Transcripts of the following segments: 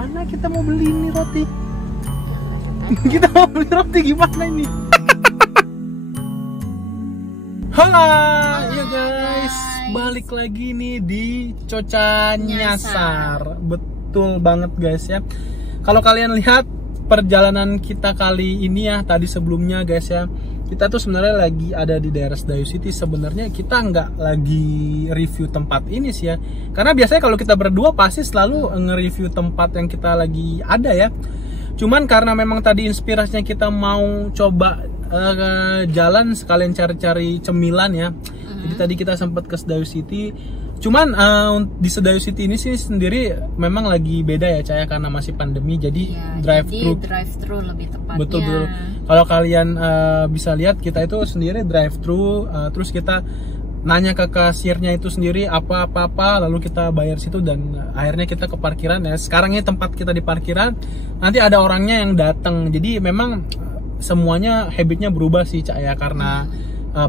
Gimana kita mau beli ini roti? Kita mau beli roti gimana ini? Halo, ya guys, balik lagi nih di Coca Nyasar. Betul banget guys ya. Kalau kalian lihat perjalanan kita kali ini ya, tadi sebelumnya guys ya, kita tuh sebenarnya lagi ada di daerah Sedayu City. Sebenarnya kita nggak lagi review tempat ini sih ya, karena biasanya kalau kita berdua pasti selalu nge-review tempat yang kita lagi ada ya. Cuman karena memang tadi inspirasinya kita mau coba jalan sekalian cari-cari cemilan ya. Jadi tadi kita sempat ke Sedayu City. Cuman di Sedayu City ini sih sendiri memang lagi beda ya Caya, karena masih pandemi. Jadi drive-thru lebih tepatnya. Betul. Kalau kalian bisa lihat, kita itu sendiri drive-thru, terus kita nanya ke kasirnya itu sendiri apa-apa, lalu kita bayar situ dan akhirnya kita ke parkiran ya. Sekarang ini tempat kita di parkiran, nanti ada orangnya yang datang. Jadi memang semuanya habitnya berubah sih Caya karena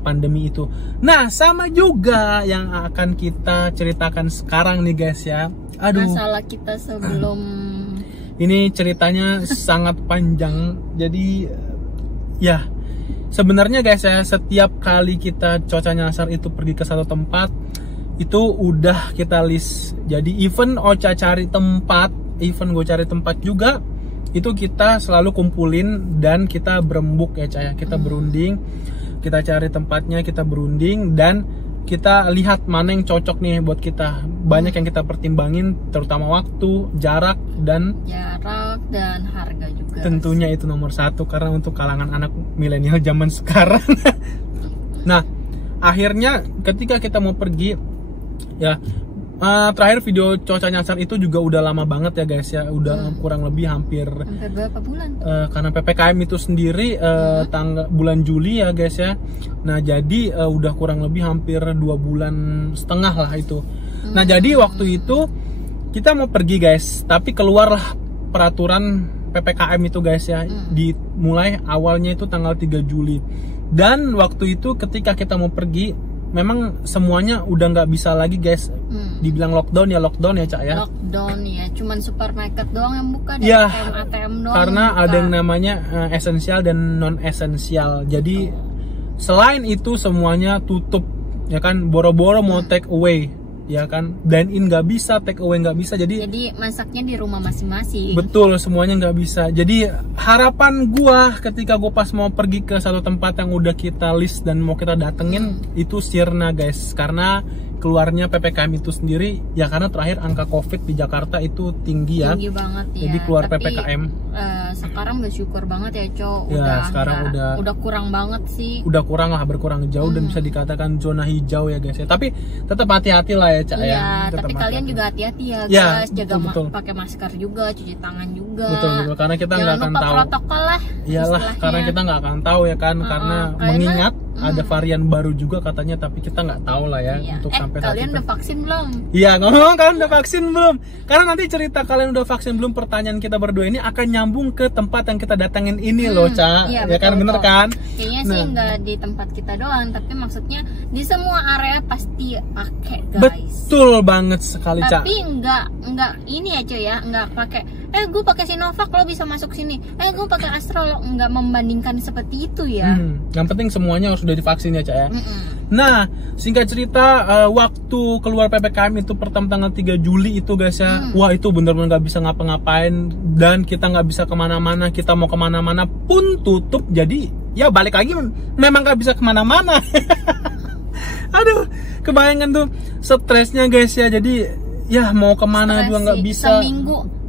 pandemi itu. Nah, sama juga yang akan kita ceritakan sekarang nih guys ya. Aduh, masalah kita sebelum ini ceritanya sangat panjang. Jadi ya, sebenarnya guys ya, setiap kali kita Coca Nyasar itu pergi ke satu tempat, itu udah kita list. Jadi even Ocha cari tempat, even gue cari tempat juga, itu kita selalu kumpulin dan kita berembuk ya Caya. Kita berunding, kita cari tempatnya, kita berunding, dan kita lihat mana yang cocok nih buat kita. Banyak yang kita pertimbangin, terutama waktu, jarak dan harga juga. Tentunya itu nomor satu, karena untuk kalangan anak milenial zaman sekarang. Nah, akhirnya ketika kita mau pergi ya, terakhir video Coca Nyasar itu juga udah lama banget ya guys ya. Udah kurang lebih hampir berapa bulan? Karena PPKM itu sendiri tanggal bulan Juli ya guys ya. Nah jadi udah kurang lebih hampir 2,5 bulan lah itu. Nah jadi waktu itu kita mau pergi guys, tapi keluarlah peraturan PPKM itu guys ya. Dimulai awalnya itu tanggal 3 Juli. Dan waktu itu ketika kita mau pergi, memang semuanya udah nggak bisa lagi guys. Dibilang lockdown ya Cak ya. Lockdown ya, cuman supermarket doang yang buka, dan ya, ATM doang. Karena ada yang namanya esensial dan non esensial. Jadi selain itu semuanya tutup ya kan. Boro-boro mau take away ya kan, dine in nggak bisa, take away nggak bisa. Jadi masaknya di rumah masing-masing. Betul, semuanya nggak bisa. Jadi harapan gua ketika gua pas mau pergi ke satu tempat yang udah kita list dan mau kita datengin, itu Sirna guys. Karena keluarnya PPKM itu sendiri ya, karena terakhir angka COVID di Jakarta itu tinggi ya. Tinggi banget ya. Jadi keluar tapi, PPKM. Sekarang bersyukur banget ya Cok. Sekarang udah kurang banget sih. Udah kurang lah, berkurang jauh dan bisa dikatakan zona hijau ya guys ya. Tapi tetap hati-hati lah ya Cak ya. Iya, tapi kalian juga hati-hati ya guys. Jaga pakai masker juga, cuci tangan juga. Betul. Karena kita nggak akan tahu. Protokol lah. Iyalah, karena kita nggak akan tahu ya kan. Karena mengingat ada varian baru juga katanya, tapi kita nggak tahu lah ya untuk sampai saat kalian udah vaksin belum? Iya, ngomong kalian udah vaksin belum? Karena nanti cerita kalian udah vaksin belum, pertanyaan kita berdua ini akan nyambung ke tempat yang kita datangin ini loh, Ca. Iya, ya kan, bener kan? Kayaknya sih nggak di tempat kita doang, tapi maksudnya di semua area pasti pakai guys. Betul banget sekali, Ca. Tapi nggak ini ya cuy ya, nggak pakai gue pakai Sinovac lo bisa masuk sini, gue pakai Astra lo, nggak membandingkan seperti itu ya. Yang penting semuanya harus sudah divaksin ya Cak ya. Nah, singkat cerita, waktu keluar PPKM itu pertama tanggal 3 Juli itu guys ya, wah itu bener-bener nggak bisa ngapa-ngapain, dan kita nggak bisa kemana-mana. Kita mau kemana-mana pun tutup, jadi ya balik lagi memang nggak bisa kemana-mana. Aduh, kebayangan tuh stresnya guys ya. Jadi ya mau kemana juga nggak bisa.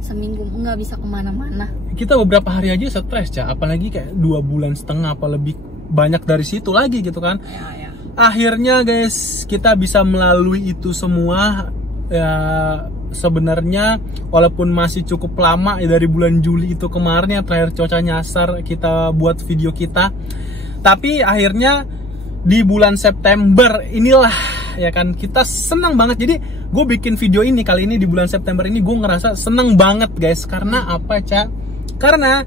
Seminggu nggak bisa kemana-mana. Kita beberapa hari aja stres Cak, apalagi kayak 2,5 bulan apa lebih banyak dari situ lagi gitu kan. Ya. Akhirnya guys kita bisa melalui itu semua ya. Sebenarnya walaupun masih cukup lama ya, dari bulan Juli itu kemarin ya terakhir Coca Nyasar kita buat video kita, tapi akhirnya di bulan September inilah ya kan kita senang banget. Jadi gue bikin video ini kali ini di bulan September ini, gue ngerasa seneng banget guys. Karena apa Cak? Karena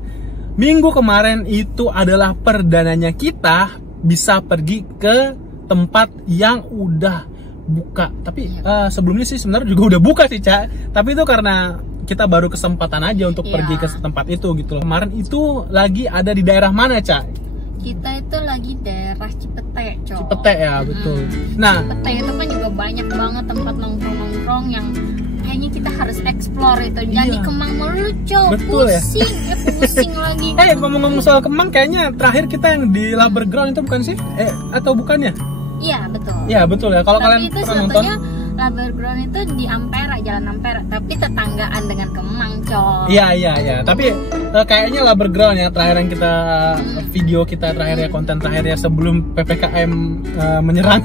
minggu kemarin itu adalah perdananya kita bisa pergi ke tempat yang udah buka. Tapi sebelumnya sih sebenarnya juga udah buka sih Cak. Tapi itu karena kita baru kesempatan aja untuk Iya. pergi ke tempat itu gitu loh. Kemarin itu lagi ada di daerah mana, Ca? Kita itu lagi daerah Cipete, Cok. Cipete ya, betul. Nah, Cipete itu kan juga banyak banget tempat nongkrong-nongkrong yang kayaknya kita harus explore itu. Jadi Iya. Kemang mulu, Cok. Betul ya. Pusing lagi. ngomong-ngomong soal Kemang, kayaknya terakhir kita yang di Laberground itu bukan sih? Atau bukannya? Iya, betul. Ya, betul ya. Kalau Tapi kalian itu pernah nonton, sebetulnya Laberground itu di Ampera, Jalan Ampera, tapi tetanggaan dengan Kemang, Cok. iya. Tapi kayaknya Laberground ya terakhir yang kita video kita terakhir ya, konten terakhir ya sebelum PPKM menyerang.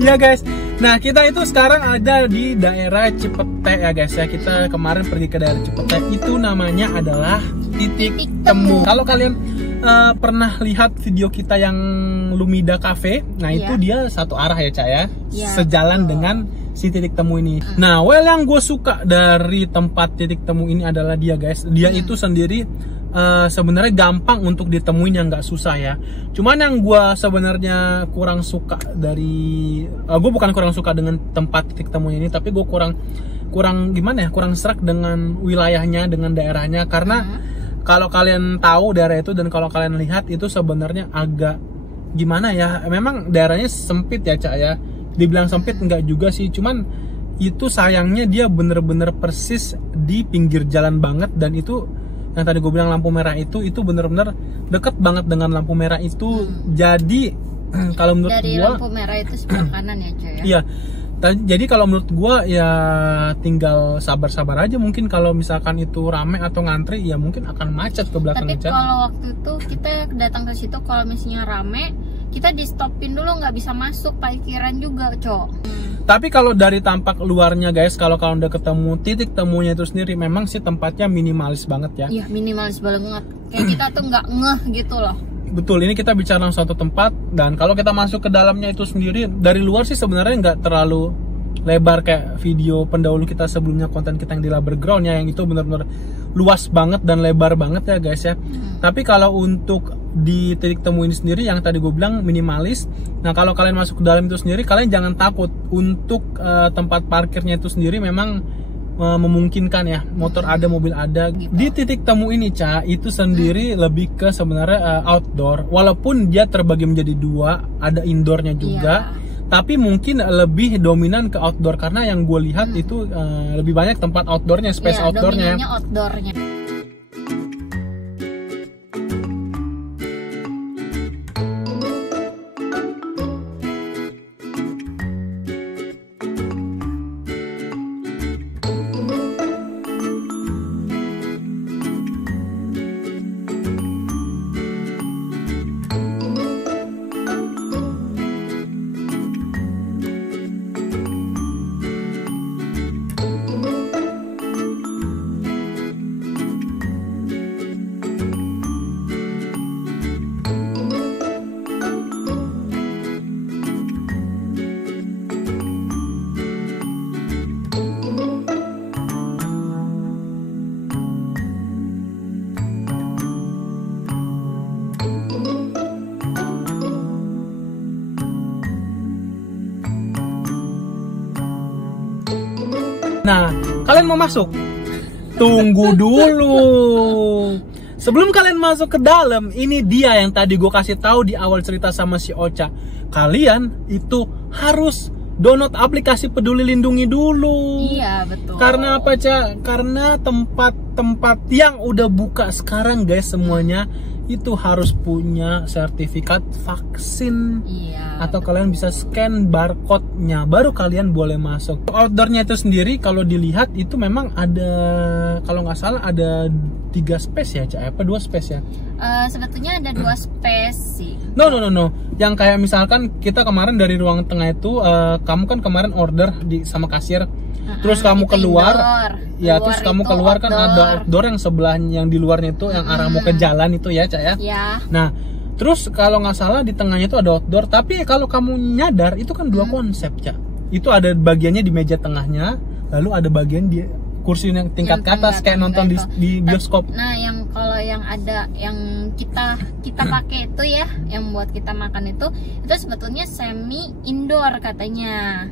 Ya guys. Nah, kita itu sekarang ada di daerah Cipete ya guys ya. Kita kemarin pergi ke daerah Cipete, itu namanya adalah Titik Temu. Kalau kalian pernah lihat video kita yang Lumida Cafe, nah itu dia satu arah ya, Cak ya. Iya, Sejalan betul. dengan si Titik Temu ini. Nah, yang gue suka dari tempat Titik Temu ini adalah dia guys. Dia itu sendiri sebenarnya gampang untuk ditemuin, yang nggak susah ya. Cuman yang gue sebenarnya kurang suka dari, gue bukan kurang suka dengan tempat Titik Temu ini, tapi gue kurang gimana ya, kurang serak dengan wilayahnya, dengan daerahnya. Karena kalau kalian tahu daerah itu dan kalau kalian lihat itu sebenarnya agak gimana ya, memang daerahnya sempit ya, Cak ya. Dibilang sempit enggak juga sih, cuman itu sayangnya dia bener-bener persis di pinggir jalan banget. Dan itu yang tadi gue bilang lampu merah itu bener-bener deket banget dengan lampu merah itu. Jadi kalau menurut Dari gua, lampu merah itu sebelah kanan ya, Cok ya. iya. Jadi kalau menurut gua ya tinggal sabar-sabar aja. Mungkin kalau misalkan itu rame atau ngantri ya mungkin akan macet ke belakang. Tapi Cak. kalau waktu itu kita datang ke situ, kalau misalnya rame, kita di stopin dulu, nggak bisa masuk parkiran juga, Cok. Tapi kalau dari tampak luarnya guys, kalau udah ketemu Titik Temunya itu sendiri, memang sih tempatnya minimalis banget ya. Iya, minimalis banget. Kayak kita tuh nggak ngeh gitu loh. Betul, ini kita bicara tentang suatu tempat, dan kalau kita masuk ke dalamnya itu sendiri, dari luar sih sebenarnya nggak terlalu lebar kayak video pendahulu kita sebelumnya, konten kita yang di Laberground ya, yang itu benar-benar luas banget dan lebar banget ya guys ya. Tapi kalau untuk di Titik Temu ini sendiri, yang tadi gue bilang minimalis. Nah, kalau kalian masuk ke dalam itu sendiri, kalian jangan takut. Untuk tempat parkirnya itu sendiri memang memungkinkan ya, motor ada, mobil ada. Di Titik Temu ini, Ca, itu sendiri lebih ke sebenarnya outdoor, walaupun dia terbagi menjadi dua, ada indoornya juga. Tapi mungkin lebih dominan ke outdoor, karena yang gue lihat itu lebih banyak tempat outdoornya, space outdoornya. Dominannya outdoornya. Nah, kalian mau masuk? Tunggu dulu. Sebelum kalian masuk ke dalam, ini dia yang tadi gue kasih tahu di awal cerita sama si Ocha. Kalian itu harus download aplikasi Peduli Lindungi dulu. Iya, betul. Karena apa, Ca? Karena tempat-tempat yang udah buka sekarang guys, semuanya itu harus punya sertifikat vaksin. Iya. Atau kalian bisa scan barcode-nya, baru kalian boleh masuk. Outdoor-nya itu sendiri kalau dilihat itu memang ada, kalau nggak salah ada 3 space ya, Cak? Apa 2 space ya? Sebetulnya ada 2 space sih. No. Yang kayak misalkan kita kemarin dari ruang tengah itu, kamu kan kemarin order sama kasir. Terus kamu itu keluar, indoor. ya Luar terus kamu itu keluar kan outdoor. ada outdoor yang sebelahnya, yang di luarnya itu yang arah mau ke jalan itu ya, Cak ya. Ya. Nah, terus kalau nggak salah di tengahnya itu ada outdoor, tapi kalau kamu nyadar itu kan 2 konsep, Cak. Itu ada bagiannya di meja tengahnya, lalu ada bagian di kursi yang tingkat ke atas kayak nonton di bioskop. Nah, yang kalau yang ada yang kita pakai itu ya, yang buat kita makan itu sebetulnya semi indoor katanya.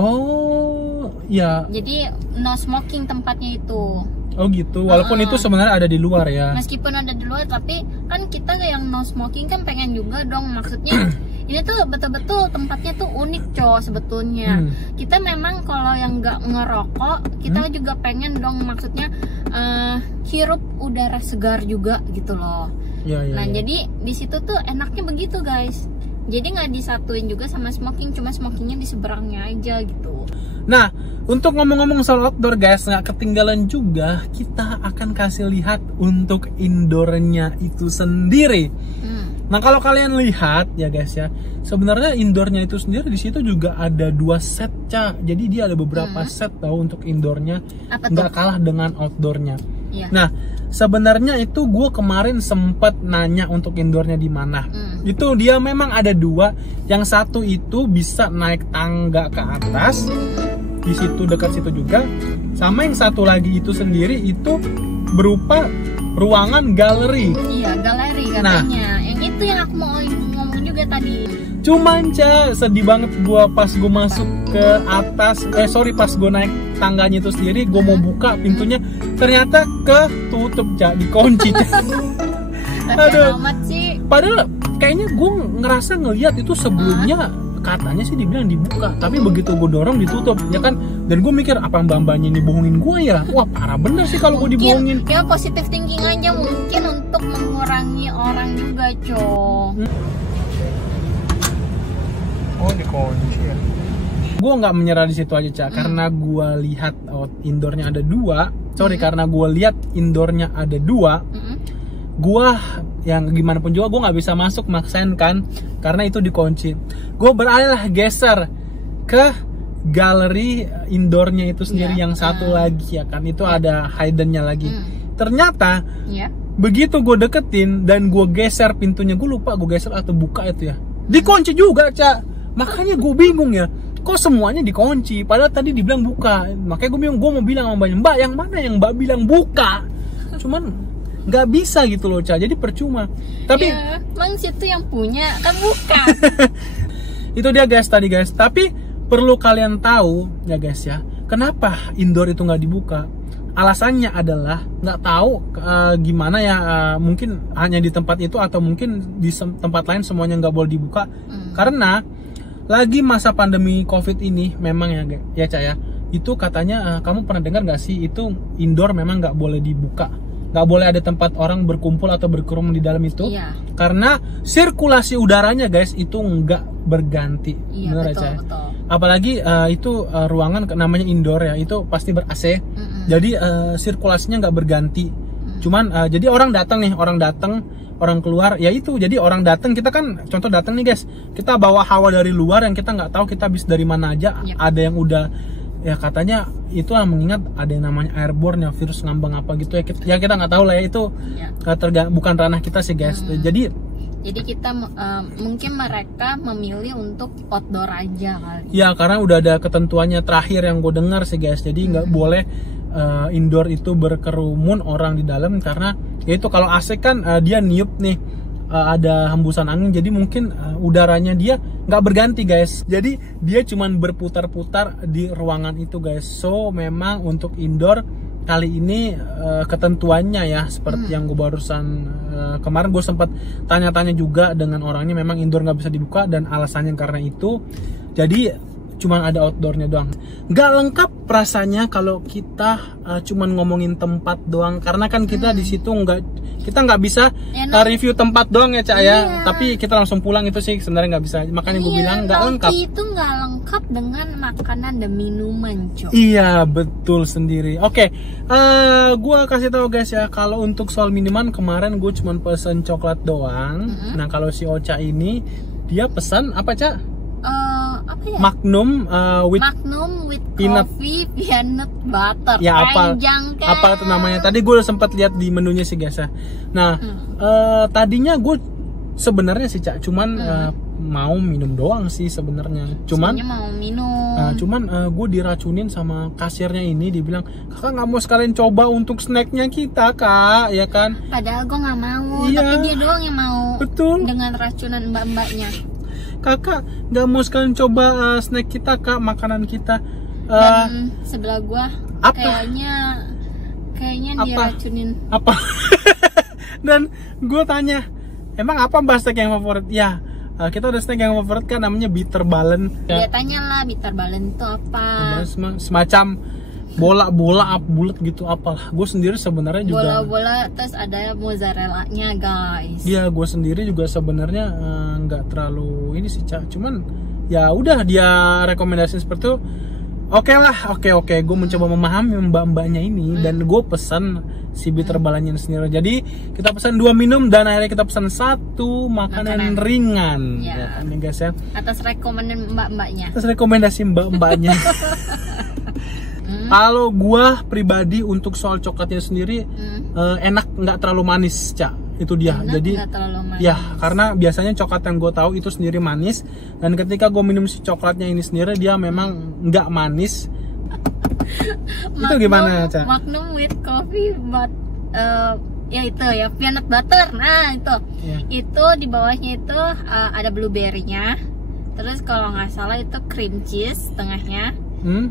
Oh, ya. Jadi no smoking tempatnya itu. Oh gitu. Walaupun itu sebenarnya ada di luar ya. Meskipun ada di luar, tapi kan kita yang no smoking kan pengen juga dong. Maksudnya ini tuh betul-betul tempatnya tuh unik sebetulnya. Kita memang kalau yang nggak ngerokok, kita juga pengen dong, maksudnya hirup udara segar juga gitu loh. Ya, Nah jadi di situ tuh enaknya begitu guys. Jadi nggak disatuin juga sama smoking, cuma smokingnya di seberangnya aja gitu. Nah, untuk ngomong-ngomong soal outdoor guys, nggak ketinggalan juga kita akan kasih lihat untuk indoornya itu sendiri. Nah, kalau kalian lihat ya guys ya, sebenarnya indoornya itu sendiri di situ juga ada 2 set, Cak. Jadi dia ada beberapa set tahu untuk indoornya, nggak kalah dengan outdoornya. Nah, sebenarnya itu gue kemarin sempat nanya untuk indoornya di mana. Itu dia memang ada 2. Yang satu itu bisa naik tangga ke atas, di situ dekat situ juga. Sama yang satu lagi itu sendiri itu berupa ruangan galeri. Iya, galeri katanya. Nah, yang itu yang aku mau ngomong juga tadi. Cuman Cak, sedih banget gue pas gue masuk ke atas, pas gue naik tangganya itu sendiri, gue mau buka pintunya, ternyata ketutup Cak, dikunci Cak. Aduh, padahal kayaknya gue ngerasa ngelihat itu sebelumnya katanya sih dibilang dibuka, tapi begitu gue dorong ditutup ya kan. Dan gue mikir apa mbak-mbaknya ini bohongin gue ya. Wah parah bener sih kalau gue dibohongin. Ya positive thinking aja mungkin untuk mengurangi orang juga Oh dikunci ya. Gue nggak menyerah di situ aja Cak, karena gue lihat indoornya ada 2. Karena gue lihat indoornya ada 2. Gue yang gimana pun juga gue nggak bisa masuk, maksain kan, karena itu dikunci. Gue beralih lah geser ke galeri indoornya itu sendiri yang satu lagi ya kan, itu ada hiddennya lagi. Ternyata begitu gue deketin dan gue geser pintunya, gue lupa gue geser atau buka itu ya, dikunci juga Cak. Makanya gue bingung ya, kok semuanya dikunci padahal tadi dibilang buka. Makanya gue bingung, gue mau bilang sama mbak, yang mana yang mbak bilang buka, cuman nggak bisa gitu loh Cak, jadi percuma. Tapi ya, emang situ yang punya kan bukan. Itu dia guys tadi guys. Tapi perlu kalian tahu ya guys ya, kenapa indoor itu nggak dibuka. Alasannya adalah nggak tahu gimana ya, mungkin hanya di tempat itu atau mungkin di tempat lain semuanya nggak boleh dibuka. Karena lagi masa pandemi COVID ini memang ya Cak ya, itu katanya kamu pernah dengar nggak sih, itu indoor memang nggak boleh dibuka, nggak boleh ada tempat orang berkumpul atau berkerumun di dalam itu. Karena sirkulasi udaranya guys itu nggak berganti. Bener betul, betul. Apalagi itu ruangan namanya indoor ya, itu pasti ber AC. Jadi sirkulasinya nggak berganti. Cuman jadi orang datang, orang keluar, ya itu. Jadi orang datang, kita kan contoh datang nih guys, kita bawa hawa dari luar yang kita nggak tahu kita habis dari mana aja. Ada yang udah ya katanya itu mengingat ada yang namanya airborne ya, virus ngambang apa gitu ya, kita nggak tahu lah ya, itu bukan ranah kita sih guys. Jadi kita mungkin mereka memilih untuk outdoor aja kali ya, karena udah ada ketentuannya terakhir yang gue dengar sih guys. Jadi nggak boleh indoor itu berkerumun orang di dalam, karena ya itu kalau AC kan dia niup nih, ada hembusan angin, jadi mungkin udaranya dia nggak berganti guys, jadi dia cuman berputar-putar di ruangan itu guys. So memang untuk indoor kali ini ketentuannya ya seperti yang gue barusan kemarin gue sempat tanya-tanya juga dengan orangnya, memang indoor nggak bisa dibuka dan alasannya karena itu, jadi cuman ada outdoornya doang. Nggak lengkap rasanya kalau kita cuman ngomongin tempat doang, karena kan kita di situ kita nggak bisa review tempat doang ya Cak ya, tapi kita langsung pulang itu sih sebenarnya nggak bisa. Makanya gue bilang nggak lengkap. Itu nggak lengkap dengan makanan dan minuman Cok. Iya betul sendiri. Oke, gue kasih tahu guys ya, kalau untuk soal minuman kemarin gue cuman pesen coklat doang. Nah kalau si Ocha ini dia pesan apa Cak? Apa ya? Magnum with coffee peanut butter. Ya apa itu namanya? Tadi gue sempat lihat di menunya sih guys ya. Nah tadinya gue sebenarnya sih Cak cuman mau minum doang sih sebenarnya. Cuman gue diracunin sama kasirnya ini, dibilang kakak nggak mau sekalian coba untuk snacknya kita kak, ya kan? Padahal gue nggak mau, tapi dia doang yang mau. Betul. Dengan racunan mbak-mbaknya. kakak nggak mau sekalian coba snack kita kak, makanan kita. Dan sebelah gua apa? kayaknya dia Apa? racunin. Apa? Dan gue tanya, emang apa mbak snack yang favorit? Ya, kita ada snack yang favorit kan, namanya bitter ballen. Dia tanya lah bitter ballen itu apa. Semacam bola-bola bulat gitu apalah. Gue sendiri sebenarnya juga bola-bola, terus ada mozzarella-nya guys. Iya, gue sendiri juga sebenarnya nggak terlalu ini sih Cak. Cuman ya udah dia rekomendasi seperti itu. Oke lah, oke. Gue mencoba memahami mbak-mbaknya ini dan gue pesan si bitter ballennya sendiri. Jadi kita pesan 2 minum dan akhirnya kita pesan 1 makanan ringan. Ya kan guys ya. Atas rekomendasi mbak-mbaknya. Atas rekomendasi mbak-mbaknya. Kalau gua pribadi untuk soal coklatnya sendiri enak, nggak terlalu manis Cak, itu dia. Enak, jadi manis. Ya karena biasanya coklat yang gue tahu itu sendiri manis, dan ketika gue minum si coklatnya ini sendiri dia memang nggak manis. Itu gimana Cak? Magnum with coffee but ya itu ya peanut butter. Nah itu di bawahnya itu ada blueberry-nya, terus kalau nggak salah itu cream cheese tengahnya.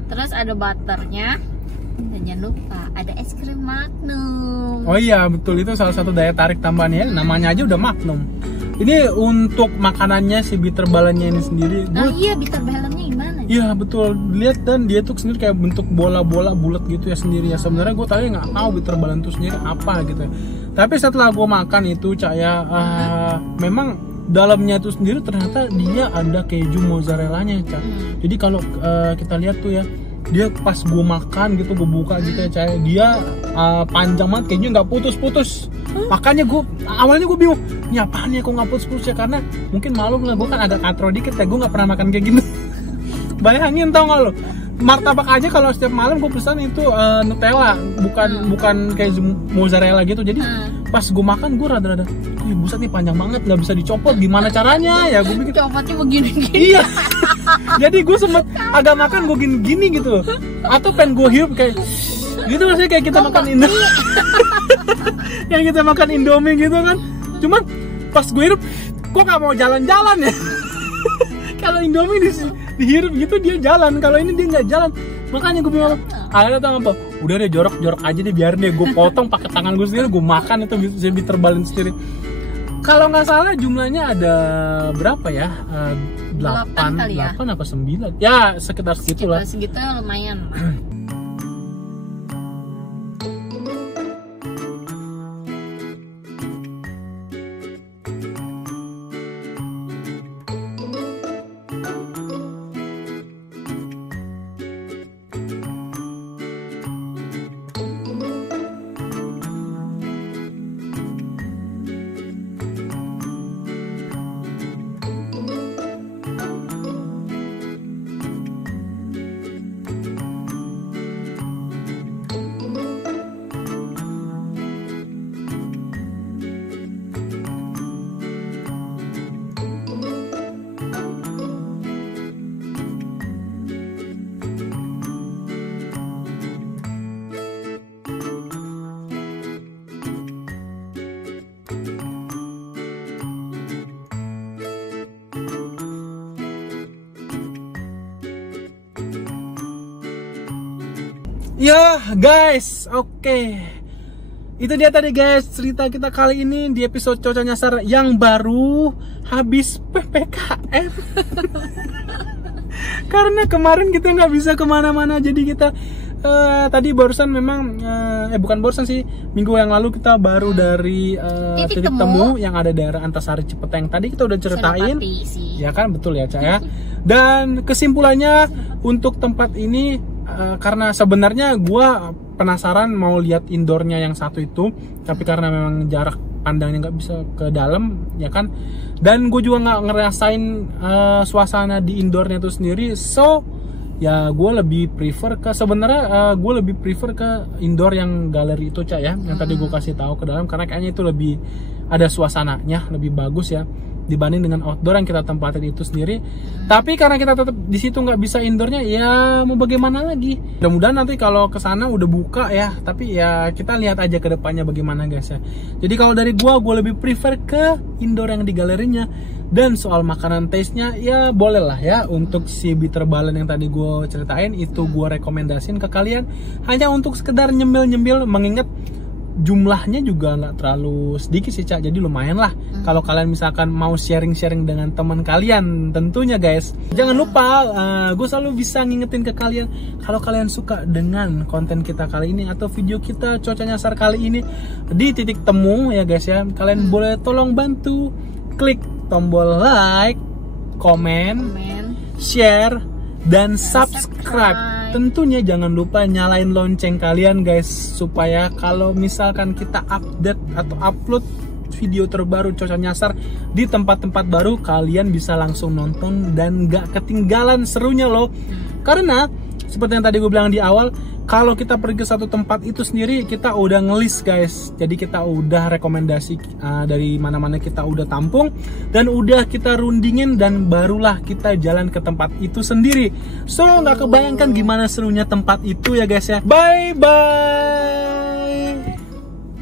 Terus ada butternya, dan jangan lupa ada es krim Magnum. Oh iya betul, itu salah satu daya tarik tambahannya, namanya aja udah Magnum. Ini untuk makanannya si bitter ballennya ini sendiri. Iya, bitter ballennya gimana? Iya betul, lihat, dan dia tuh sendiri kayak bentuk bola-bola bulat gitu ya sendiri ya. Sebenarnya gue tadi nggak tahu bitter ballen itu sendiri apa gitu ya. Tapi setelah gue makan itu Cak ya, memang dalamnya itu sendiri ternyata dia ada keju mozzarellanya Cak. Jadi kalau kita lihat tuh ya, dia pas gue makan gitu, gue buka gitu ya Cak, dia panjang banget, kejunya nggak putus-putus. Makanya awalnya gue bingung, ini apaan ya kok nggak putus-putus ya, karena mungkin malum lah, gue kan agak katro dikit ya, gue nggak pernah makan kayak gini. Bayangin tau nggak lo, martabak aja kalau setiap malam gue pesan itu Nutella, bukan kayak mozzarella gitu. Jadi pas gue makan gue rada-rada, buset nih panjang banget, nggak bisa dicopot, gimana caranya ya, gue pikir copotnya begini-gini. Iya. Jadi gue sempet agak makan gue gini-gini gitu, atau pengen gue hirup kayak gitu, rasanya kayak kita makan Indomie. Yang kita makan Indomie gitu kan. Cuman pas gue hirup, kok nggak mau jalan-jalan ya. Kalau Indomie dihirup gitu dia jalan, kalau ini dia nggak jalan. Makanya gue bilang, akhirnya tau apa? Udah deh, jorok aja deh, biarin deh. Gue potong pakai tangan gue sendiri, gue makan itu bitter ballen sendiri. Kalau nggak salah jumlahnya ada berapa ya? 8 kali ya? 8 apa 9? Ya sekitar segitulah. Segitu lumayan. Ya guys, oke. Itu dia tadi guys cerita kita kali ini di episode Coca Nyasar yang baru habis PPKM. Karena kemarin kita nggak bisa kemana-mana, jadi kita tadi barusan memang bukan barusan sih, minggu yang lalu kita baru dari titik temu yang ada daerah Antasari Cipete yang tadi kita udah ceritain. Ya kan, betul ya Cak ya. Dan kesimpulannya untuk tempat ini, karena sebenarnya gue penasaran mau lihat indoornya yang satu itu, tapi karena memang jarak pandangnya nggak bisa ke dalam ya kan, dan gue juga nggak ngerasain suasana di indoornya itu sendiri, so ya gue lebih prefer ke indoor yang galeri itu Cak ya, yang tadi gue kasih tahu ke dalam, karena kayaknya itu lebih ada suasananya, lebih bagus ya dibanding dengan outdoor yang kita tempatin itu sendiri. Tapi karena kita tetap di situ nggak bisa indoornya, ya mau bagaimana lagi. Mudah-mudahan nanti kalau ke sana udah buka ya, tapi ya kita lihat aja ke depannya bagaimana guys ya. Jadi kalau dari gua lebih prefer ke indoor yang di galerinya. Dan soal makanan taste-nya ya boleh lah ya, untuk si bitter balance yang tadi gue ceritain itu gue rekomendasiin ke kalian hanya untuk sekedar nyemil-nyemil, mengingat jumlahnya juga nggak terlalu sedikit sih Cak, jadi lumayan lah kalau kalian misalkan mau sharing-sharing dengan teman kalian tentunya guys. Jangan lupa gue selalu bisa ngingetin ke kalian, kalau kalian suka dengan konten kita kali ini atau video kita Coca Nyasar kali ini di titik temu ya guys ya, kalian boleh tolong bantu klik tombol like, komen, share, dan subscribe. Tentunya jangan lupa nyalain lonceng kalian guys, supaya kalau misalkan kita update atau upload video terbaru Coca Nyasar di tempat-tempat baru, kalian bisa langsung nonton dan gak ketinggalan serunya loh. Karena seperti yang tadi gue bilang di awal, kalau kita pergi ke satu tempat itu sendiri kita udah ngelis guys, jadi kita udah rekomendasi dari mana-mana kita udah tampung dan udah kita rundingin, dan barulah kita jalan ke tempat itu sendiri. So nggak kebayangkan gimana serunya tempat itu ya guys ya. Bye bye.